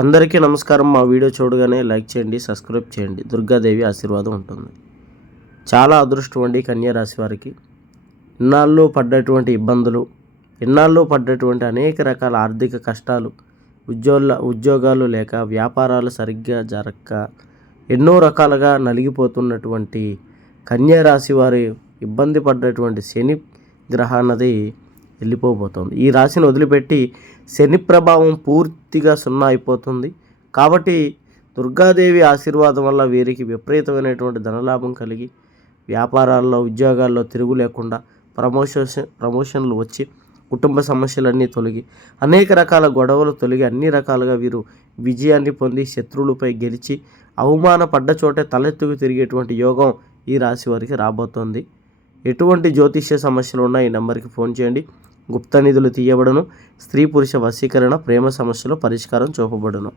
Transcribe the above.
అందరికీ నమస్కారం. మా వీడియో చూడగానే లైక్ చేయండి, సబ్స్క్రైబ్ చేయండి. దుర్గాదేవి ఆశీర్వాదం ఉంటుంది. చాలా అదృష్టం అండి కన్యా రాశి వారికి. ఇన్నాళ్ళు పడ్డటువంటి ఇబ్బందులు, ఇన్నాళ్ళు పడ్డటువంటి అనేక రకాల ఆర్థిక కష్టాలు, ఉద్యోగాలు లేక, వ్యాపారాలు సరిగ్గా జరగక, ఎన్నో రకాలుగా నలిగిపోతున్నటువంటి కన్యా రాశి వారి ఇబ్బంది పడ్డటువంటి శని గ్రహాన్నది వెళ్ళిపోబోతోంది. ఈ రాశిని వదిలిపెట్టి శని ప్రభావం పూర్తిగా సున్నా అయిపోతుంది. కాబట్టి దుర్గాదేవి ఆశీర్వాదం వల్ల వీరికి విపరీతమైనటువంటి ధనలాభం కలిగి, వ్యాపారాల్లో ఉద్యోగాల్లో తిరుగు లేకుండా ప్రమోషన్లు వచ్చి, కుటుంబ సమస్యలన్నీ తొలగి, అనేక రకాల గొడవలు తొలగి, అన్ని రకాలుగా వీరు విజయాన్ని పొంది శత్రువులపై గెలిచి, అవమానపడ్డ చోటే తలెత్తుకు తిరిగేటువంటి యోగం ఈ రాశి వారికి రాబోతోంది. ఎటువంటి జ్యోతిష్య సమస్యలు ఉన్నా ఈ నెంబర్కి ఫోన్ చేయండి. గుప్త నిధులు తీయబడును. స్త్రీ పురుష వశీకరణ, ప్రేమ సమస్యలు పరిష్కారం చూపబడును.